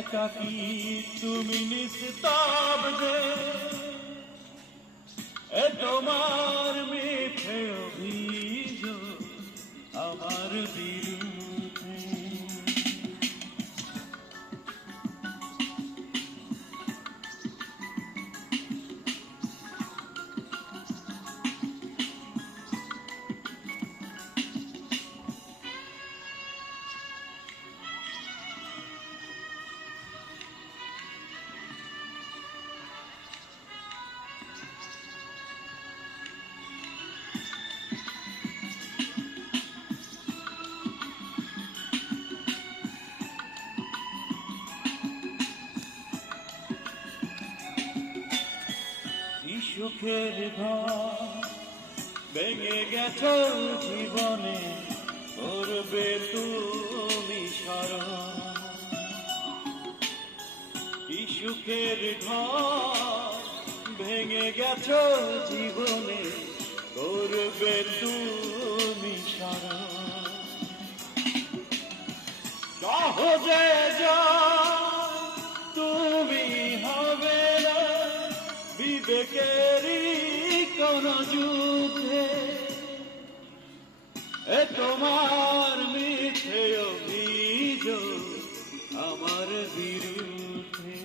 একাকী তুমি নিস্তব যে এ তোমার মিথ্যে অভিযোগ আমার বিরুদ্ধে। সুখের ঘর ভেঙে গেছ জীবনে করবে তুমি স্মরণ। কি সুখের ঘর ভেঙে গেছ জীবনে করবে তুমি স্মরণ। সহজে যা তুমি হবে না বিবেকেরই কোন যুদ্ধে। এ তোমার মিথ্যে অভিযোগ আমার বিরুদ্ধে।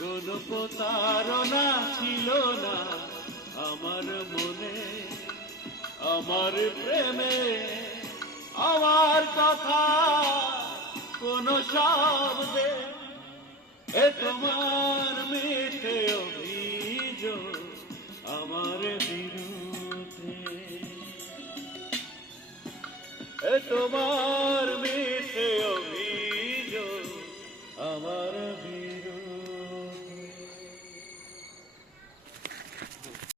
কোন প্রতারণা ছিল না আমার মনে, আমার প্রেমে আমার কথা কোন শব্দে। এ তোমার মিথ্যে অভিযোগ আমার বিরুদ্ধে। এ তোমার